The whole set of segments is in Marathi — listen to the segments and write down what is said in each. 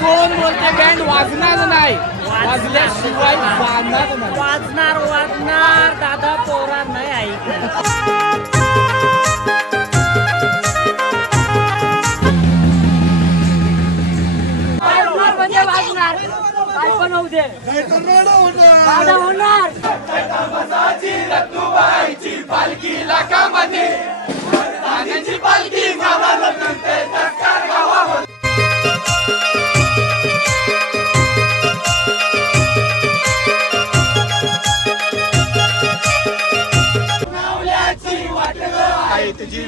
कोण बोलते? बँड वाजणार नाही. वाजल्याशिवाय जाणार नाही. वाजणार वाजणार दादा पोरा नाही ऐकत वाजणार म्हणजे वाजणार. काय पण होऊ दे. दादा होणार. आहे तुझी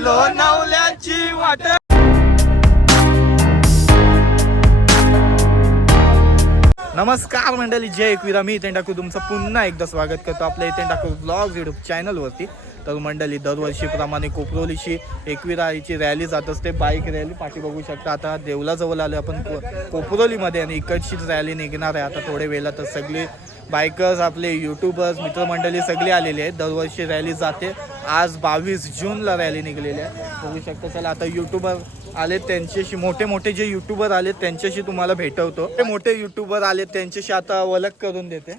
लोणावल्याची वाट. नमस्कार मंडळी जय एकविरा. मी इथे टाकू तुमचं पुन्हा एकदा स्वागत करतो आपल्या इथे टाकू ब्लॉग युट्यूब चॅनलवरती तर मंडळी दरवर्षीप्रमाणे कोपरोलीची एकविराची रॅली जात असते. बाईक रॅली पाठी बघू शकता. आता देवलाजवळ आलो आपण को कोपरोलीमध्ये आणि इकडचीच रॅली निघणार आहे. आता थोडे वेळात तर बायकर्स आपले यूट्यूबर्स मित्रमंडळी सगळी आलेली आहेत. दरवर्षी रॅली जाते. आज बावीस जूनला रॅली निघलेली आहे. बघू शकता चला आता युट्यूबर आले त्यांच्याशी. मोठे मोठे जे युट्यूबर आले त्यांच्याशी तुम्हाला भेटवतो. ते मोठे युट्यूबर आले त्यांच्याशी आता ओळख करून देते.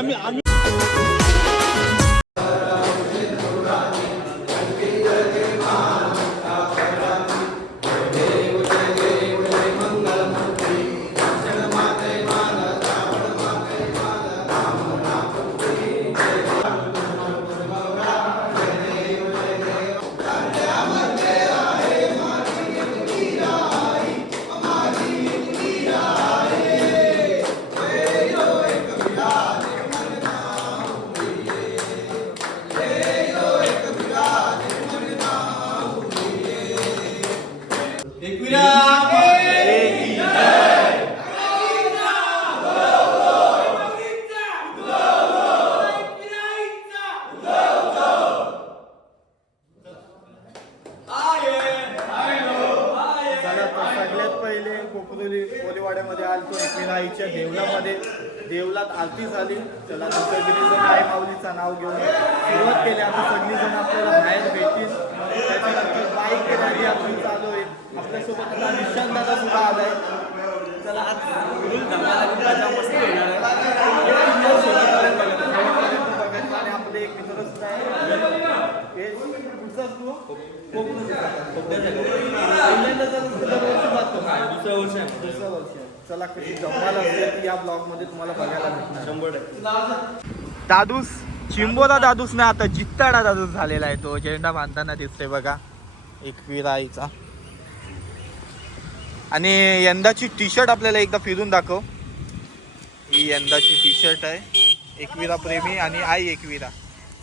चला सुद्धा आलाय चला आज फुल धमाल मजा मस्ती आहे. एक आणि आपले एक मित्र सुद्धा आहे. दुसऱ्या वर्ष दुसऱ्या वर्ष या ब्लॉगमध्ये तुम्हाला बघायला भेटणार. शंभर दादूस चिंबोरा दादूस ना आता जित्ताडा दादूस झालेला आहे. तो झेंडा बांधताना दिसतोय बघा. एकविराईचा आणि यंदाची टी शर्ट आपल्याला एकदा फिरून दाखव. ही यंदाची टी शर्ट आहे. एकविरा प्रेमी आणि आई एकविरा.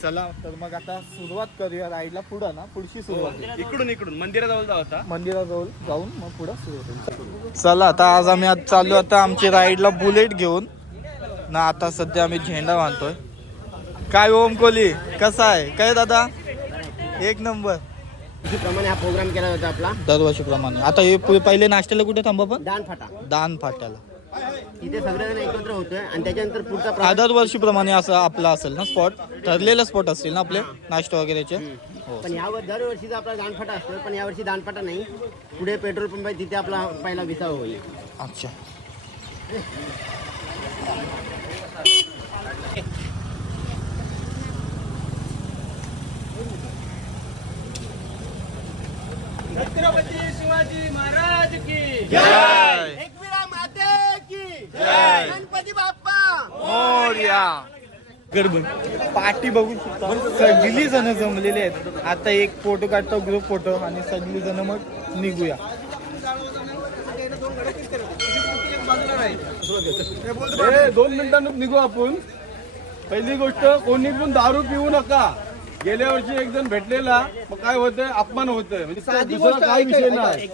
चला तर मग आता सुरुवात करूया. राईडला पुढं ना पुढची सुरुवात. इकडून इकडून. मंदिराजवळ जाऊ आता. मंदिराजवळ जाऊन मग पुढं सुरू चला आता आज आम्ही आज चाललो आता आमची राईडला बुलेट घेऊन. ना आता सध्या आम्ही झेंडा बांधतोय. काय ओम कोहली कसा आहे? काय दादा? एक नंबर. प्रमाणे हा प्रोग्राम केला होता आपला. दरवर्षीप्रमाणे. आता हे पु- पहिले नाश्त्याला कुठे थांबा पण दान फाटा. दान फाट्याला. तिथे सगळेजण एकत्र होतोय आणि त्याच्यानंतर पुढचा हा प्रवास दरवर्षीप्रमाणे असं आपला असेल ना स्पॉट ठरलेलं स्पॉट असतील ना आपले? नाश्ता वगैरेचे? हो. पण यावर दरवर्षीचा आपला दानफाटा असतो पण यावर्षी दानफाटा नाही. पुढे पेट्रोल पंप आहे तिथे आपला पहिला विसावा होईल. अच्छा. छत्रपती शिवाजी महाराज की जय। एकविरा माते की जय. गणपती बाप्पा. मोरया. पार्टी बघू शकता. सगळी जण जमलेली आहेत. आता एक फोटो काढतो ग्रुप फोटो आणि सगळी जण मग निघूया. दोन मिनिटांनी निघू आपण. पहिली गोष्ट कोणी पण दारू पिऊ नका. गेल्या वर्षी एक जण भेटलेला मग काय होतंय? अपमान होतोय. म्हणजे दुसरा काय विषय नाही.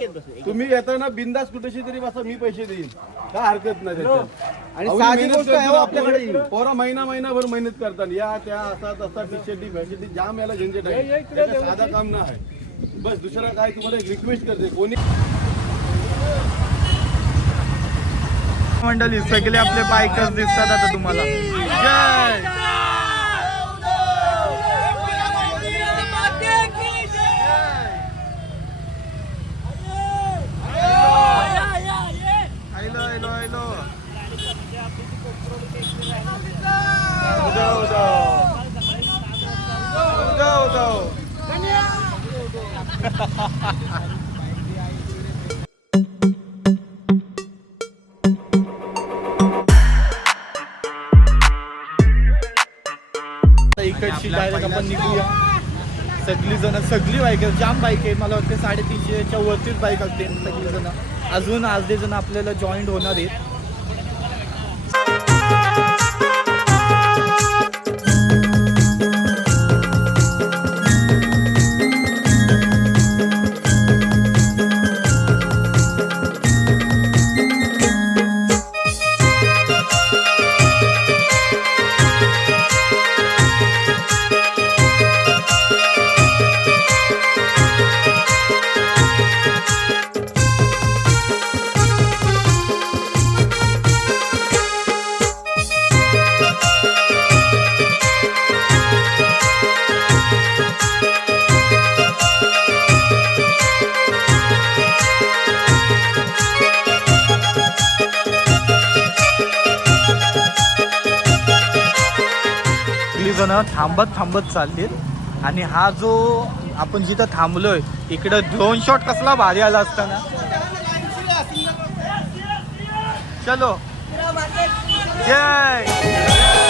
तुम्ही येताना बिंदास कुठेशी तरी बसा मी पैसे देईन. काय हरकत नाही त्याच्यात. आणि साधी गोष्ट आहे आपल्याकडे. पोरा महिना महिनाभर मेहनत करतात. या त्या असा तसा टी शर्टी फॅशर्टी जाम याला झंझट आहे. त्याचं साधा काम नाही. बस दुसरा काय तुम्हाला एक रिक्वेस्ट करते. कोणी मंडळी सगळे आपले बायकर्स दिसतात आता तुम्हाला. जय! बाईक आहे जाम बाईक आहे. मला वाटते साडेतीनशेच्या वरतीच बाईक असते सगळी जण अजून अर्धे जण आपल्याला जॉईंट होणार आहेत. थांबत थांबत चालतील आणि हा जो आपण जिथं थांबलोय इकडं ड्रोन शॉट कसला भारी आला असताना. चलो. जय!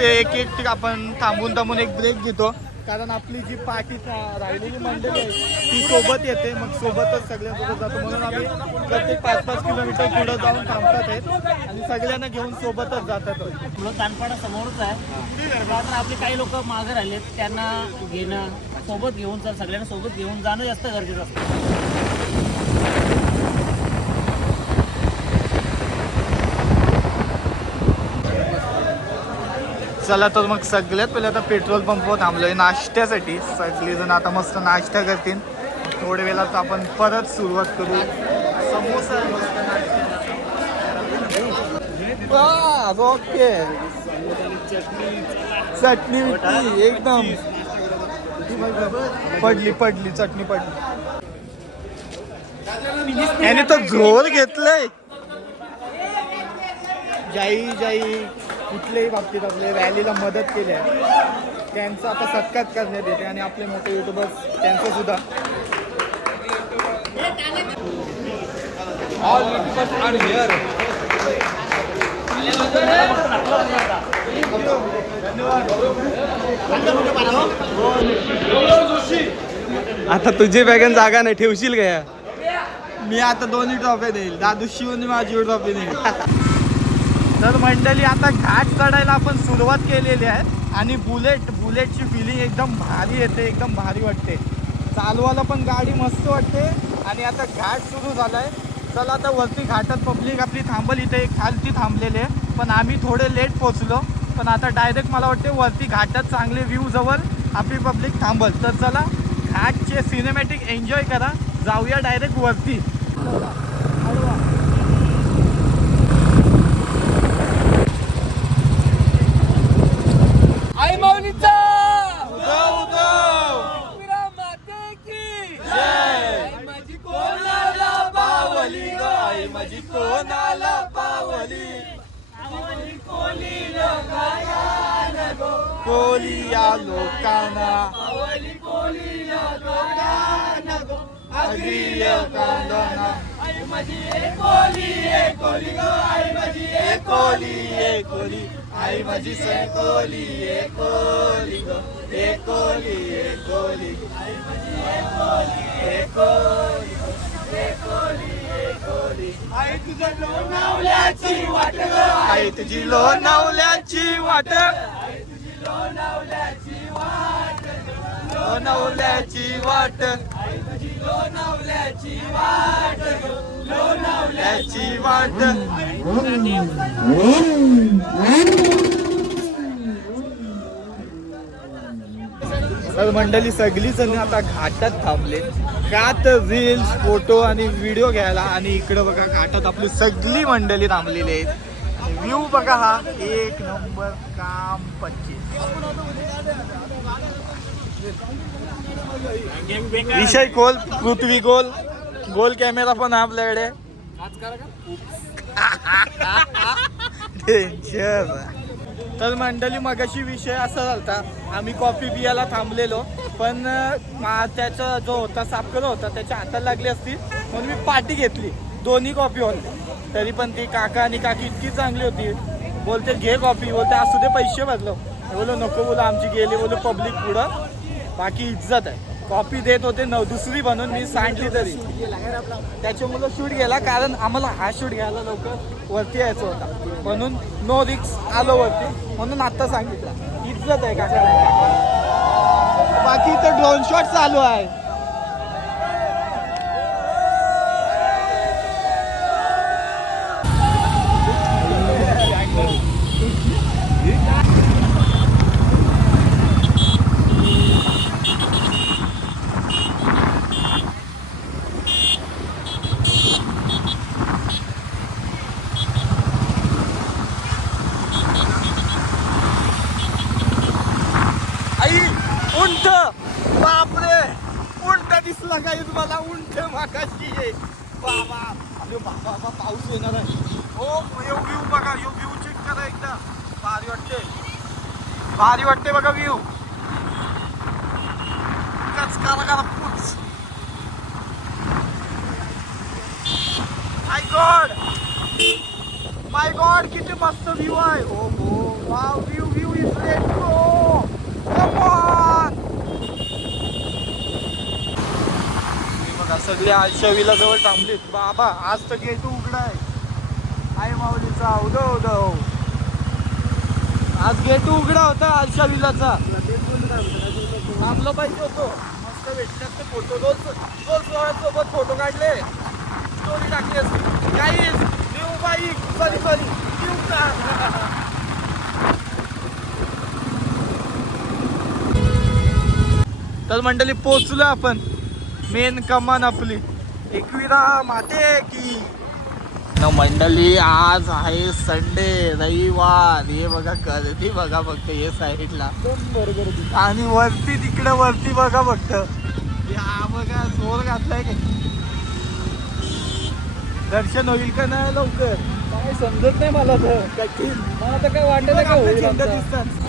ते एक एक आपण थांबून थांबून एक ब्रेक घेतो. कारण आपली जी पार्टी राहिलेली मंडळी आहे ती सोबत येते. मग सोबतच सगळ्यांसोबत जातो. म्हणून आम्ही प्रत्येक पाच पाच किलोमीटर पुढे जाऊन थांबतात आहेत आणि सगळ्यांना घेऊन सोबतच जातात आपलं तानपाडा समोरच आहे. तर आपले काही लोक मागे राहिलेत त्यांना घेणं सोबत घेऊन जर सगळ्यांना सोबत घेऊन जाणं जास्त गरजेचं असतं. चला तर मग सगळ्यात पहिले आता पेट्रोल पंपवर थांबलोय नाश्त्यासाठी. सगळी जण आता मस्त नाश्ता करतील. थोड्या वेळात आपण परत सुरुवात करू. समोसा ओके चटणी विटली एकदम. पडली पडली चटणी पडली. याने तर घोर घेतलंय. जाई जाई. कुठल्याही बाबतीत आपल्या रॅलीला मदत केली आहे. त्यांचा आता सत्कार करण्यात येते आणि आपले मोठे युट्यूबर्स त्यांचं सुद्धा. आता तुझी बॅगन जागा नाही ठेवशील का या? मी आता दोन्ही ट्रॉफी देईल. दादू शिवनी माझी ट्रॉफी देईल. तर मंडळी आता घाट चढायला आपण सुरुवात केलेली आहे आणि बुलेट बुलेटची फिलिंग एकदम भारी येते एकदम भारी वाटते. चालवायला पण गाडी मस्त वाटते आणि आता घाट सुरू झालाय. चला आता वरती घाटात पब्लिक आपली थांबल इथे एक खालती थांबलेली आहे. पण आम्ही थोडे लेट पोचलो पण आता डायरेक्ट मला वाटते वरती घाटात चांगले व्ह्यू जवळ आपली पब्लिक थांबल. तर चला घाटचे सिनेमॅटिक एन्जॉय करा. जाऊया डायरेक्ट वरती. आई माऊलीचा जाऊ जाऊ माते की! आई माझी कोणाला पावली गाय माझी कोणाला पावली? कोलिया लोकांना? अग्रिय कांदना आई माझी कोली कोली ग? आई माझी कोली ए कोली आई माझी कोली एकोली कोली ग ए कोली आई माझी एकोली एकोली एकोली एकोली आई तुझं लोणावल्याची वाट ग आई तुझी लोणावल्याची वाट लोणावल्याची वाट लोणावल्याची वाट लोणावल्याची वाट लोणावल्याची वाट. तर मंडळी सगळी जण आता घाटात थांबले. का तर रील्स फोटो आणि व्हिडिओ घ्यायला आणि इकडं बघा घाटात आपली सगळी मंडळी थांबलेली आहेत. व्ह्यू बघा हा एक नंबर काम पच्चीस. विषय गोल पृथ्वी गोल गोल कॅमेरा पण आपल्याकडे. तर मंडळी मगाशी विषय असा झालता. आम्ही कॉफी पियाला थांबलेलो. पण मा- त्याचा जो होता सापकर होता त्याच्या हातात लागली असती. म्हणून मी पाठी घेतली. दोन्ही कॉफी होते. तरी पण ती काका आणि काकी इतकी चांगली होती. बोलते घे कॉफी. बोलते असू दे पैसे भरलो. बोलो नको बोलो आमची गेली. बोलो पब्लिक पुढं. बाकी इज्जत आहे. कॉपी देत होते न दुसरी बनवून मी सांडली तरी. त्याच्यामुळं शूट गेला कारण आम्हाला हा शूट घ्यायला लवकर वरती यायचं होता. म्हणून नो रिक्स आलो वरती. म्हणून आत्ता सांगितलं. इज्जत आहे काका बाकी तर ड्रोन शॉट चालू आहे आई उंट बापरे उंट दिसला काही तुम्हाला उंट मागाशी आहे बाबा अरे बाबा बाबा पाऊस येणार आहे हो यो व्ह्यू बघा यो व्ह्यू चेक करा एकदा भारी वाटते भारी वाटते बघा व्ह्यू कच करा करा पुच माय गॉड माय गॉड किती मस्त व्ह्यू आहे ओ हो wow view view is let go come on बघा सगळे आशा जवळ थांबलीत बाबा आज तर गेट उघडा आहे आई माऊलीचा उद उदो आज गेट उघडा होता आशा विलाचा थांबलं पाहिजे होतो. मस्त भेटल्यात ते फोटो दोन दोन सोबत फोटो काढले. स्टोरी टाकली असते. काही new bike sorry sorry new car तर मंडळी पोचलो आपण. मेन कमान आपली. एकविरा माते की. न मंडळी आज आहे संडे रविवार. हे बघा गर्दी बघा फक्त हे साईडला आणि वरती तिकडे वरती बघा फक्त. हा बघा जोर घातलाय की. दर्शन होईल का नाही लवकर? काय समजत नाही मला तर. काही मला तर काय वाटत का होईल दिसतात.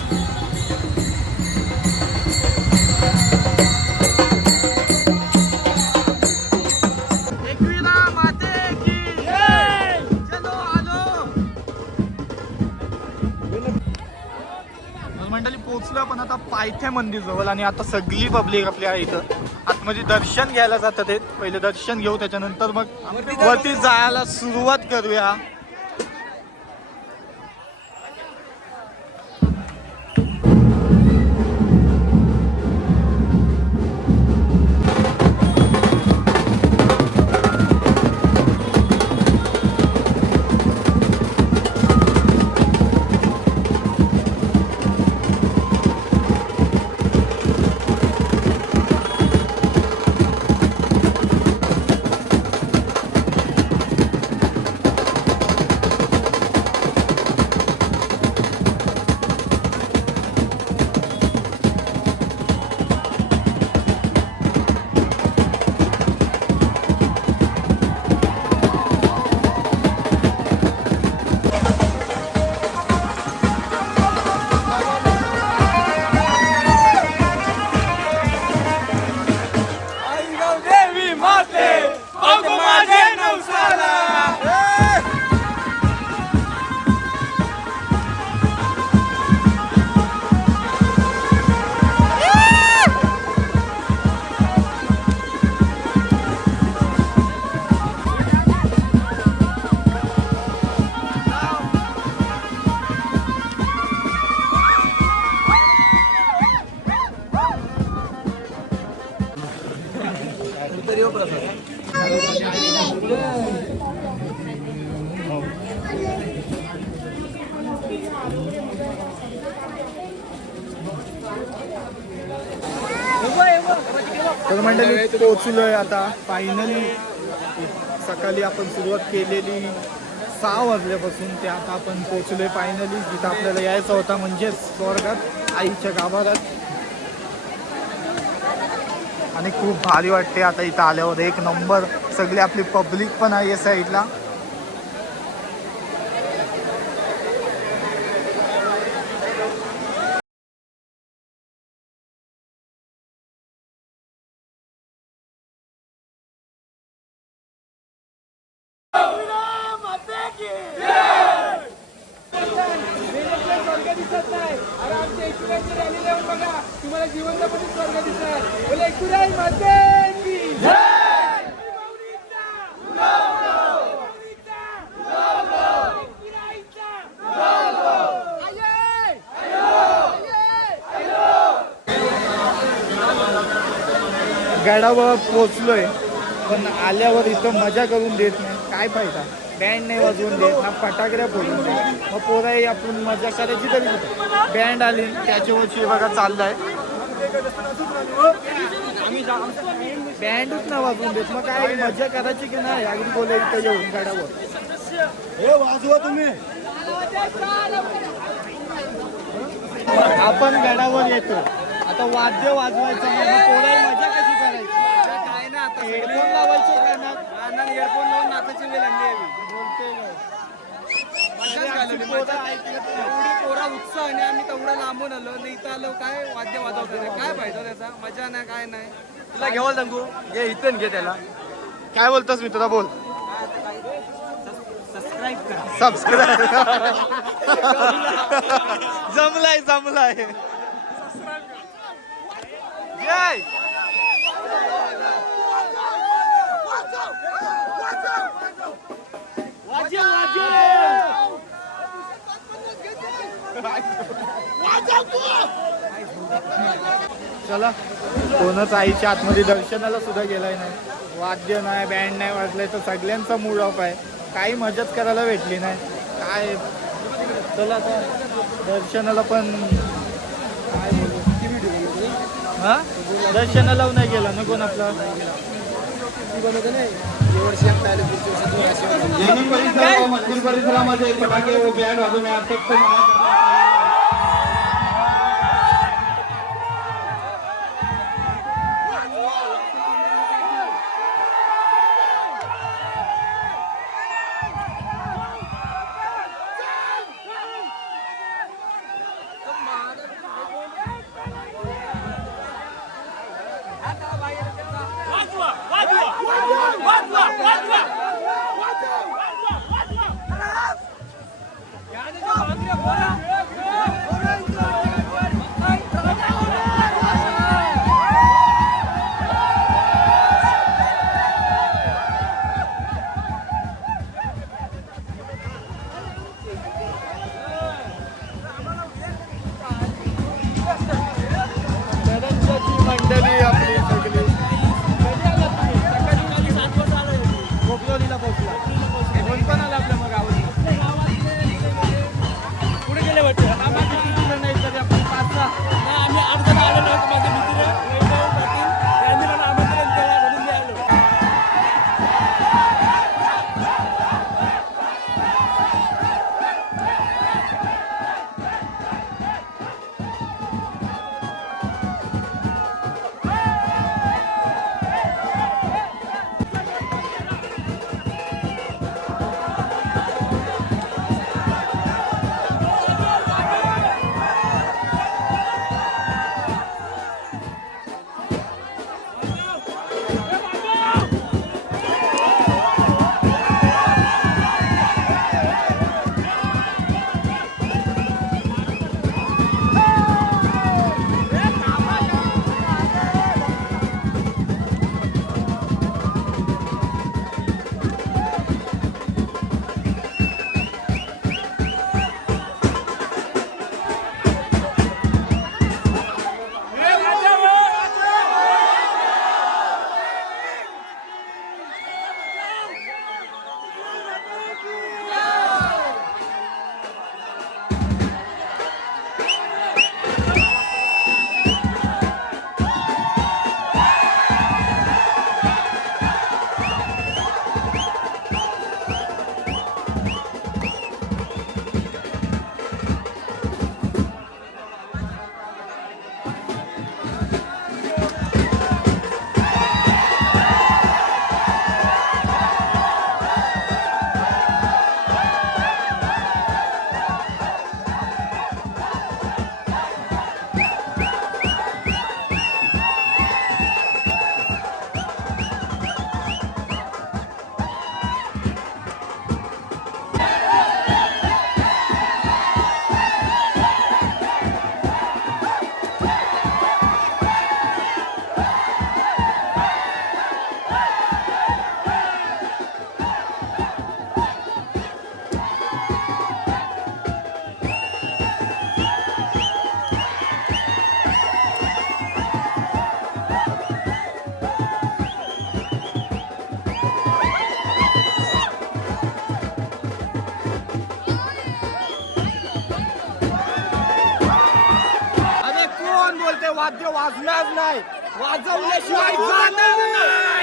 पायथ्या मंदिर जवळ आणि आता सगळी पब्लिक आपल्या इथं. आतमध्ये दर्शन घ्यायला जातात पहिले दर्शन घेऊ त्याच्यानंतर मग वरती जायला सुरुवात करूया. आता फायनली सकाळी आपण सुरुवात केलेली सहा वाजल्यापासून ते आता आपण पोचलोय फायनली जिथं आपल्याला यायचं होता म्हणजेच स्वर्गात आईच्या गाभारात आणि खूप भारी वाटते आता इथं आल्यावर. एक नंबर सगळी आपली पब्लिक पण आहे या साईडला तुम्हाला जीवन जगण्याची स्वर्ग दिसणार बोले एकूराई माते की गडावर पोचलोय पण आल्यावर इथं मजा करून देत नाही. काय फायदा? बँड नाही वाजवून देत. ना फटाकड्या फोडून देत. मग पोराही आपण मजा करायची तरी बँड आली त्याच्यावरची बघा चाललाय. बँडच ना वाजवून देत. मग काय मजा करायची की नाही? अगदी बोला इथं येऊन गडावर हे वाजवा तुम्ही. आपण गडावर येतो आता वाद्य वाजवायचं नाही मग पोराही मजा कशी करायची काय ना आता हेडफोन लावायचे कानात इयरफोन लावून नाचाची वेळ आणली आहे मी. बोलते पोरा उत्साहाने आम्ही तेवढं लांबून आलो. आणि इथं आलो काय वाद्य वाजवतो काय फायदा त्याचा? मजा नाही काय नाही. तुला घेवाल सांगू घे इथं घे त्याला. काय बोलतोस मी तुला बोल. सबस्क्राईब करा. सबस्क्राईब जमलाय जमलाय. जय चला. कोणच आईच्या आतमध्ये दर्शनाला सुद्धा गेलाय नाही. वाद्य नाही बँड नाही वाजलंय तर सगळ्यांचा मूड ऑफ आहे. काही मजाच करायला भेटली नाही. काय? चला आता दर्शनाला पण काय बोलू हा? दर्शनाला नाही गेला ना कोण आपला? जैन मंदिर परिसरामध्ये फटाके व बँड वाजवणे वाजणार नाही. वाजवल्याशिवाय जाणार नाही.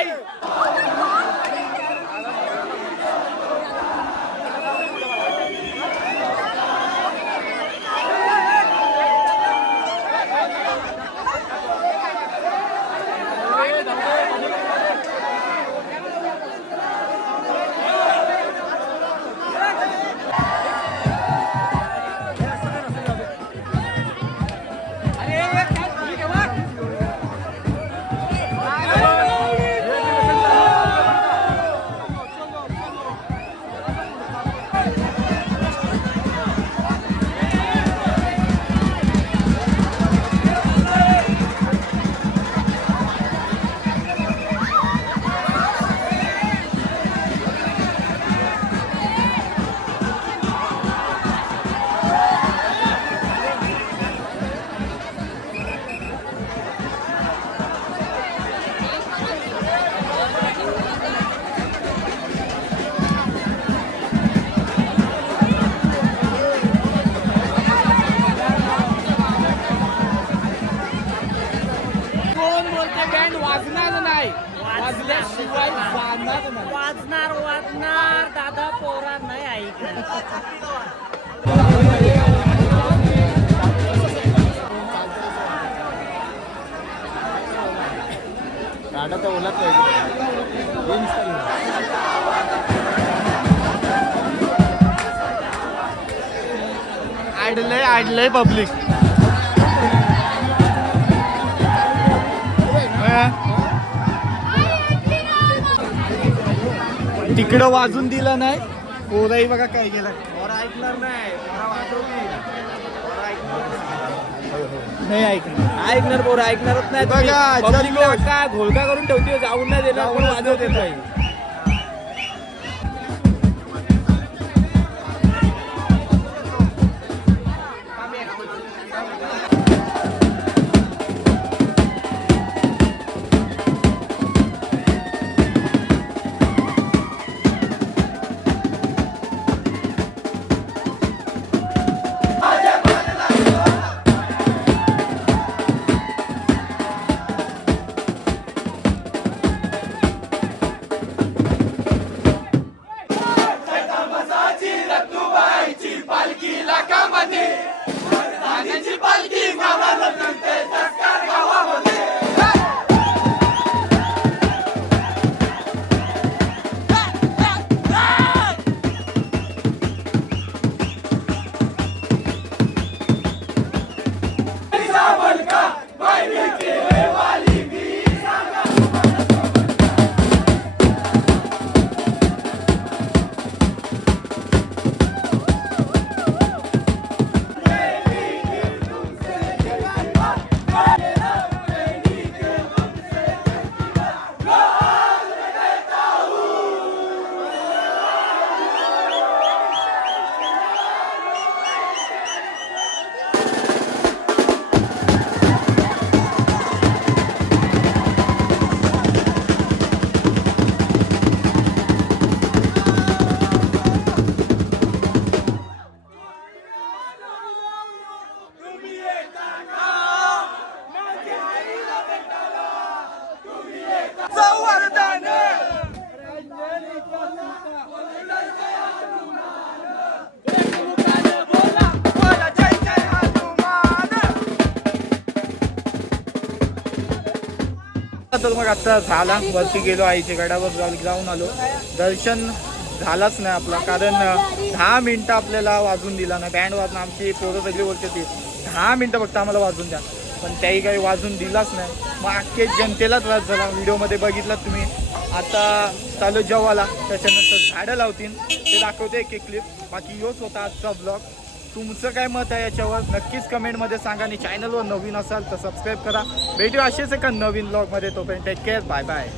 आडलंय आडलंय पब्लिक तिकडं वाजून दिलं नाही. पोराही बघा काय केलं पोरा ऐकणार नाही पोरा वाजवतील. पोरा ऐकणार नाही ऐकणार. ऐकणार पोरं ऐकणारच नाही. बघा, Public ला जल्लोष. काय घोळका करून ठेवते जाऊन नाही देणार पण जाऊनच वाजवते देत नाही. तर मग आता झाला. वरती गेलो आईच्या गडावर जाऊन जाऊन आलो. दर्शन झालाच नाही आपला. कारण दहा मिनिटं आपल्याला वाजून दिला नाही बँड वाजून आमची पोरं सगळी वरती होती दहा मिनिटं फक्त आम्हाला वाजून द्या. पण त्याही काही वाजून दिलाच नाही. मग अख्खे जनतेला त्रास झाला. व्हिडिओमध्ये बघितलात तुम्ही. आता चालू जेवाला त्याच्यानंतर झाडं लावतील. ते दाखवते एक एक क्लिप बाकी योच होता आजचा ब्लॉग तुमचं काय मत आहे याच्यावर नक्कीच कमेंटमध्ये सांगा आणि चॅनलवर नवीन असाल तर सबस्क्राईब करा. भेटू असेच एका नवीन ब्लॉगमध्ये तोपर्यंत टेक केअर बाय बाय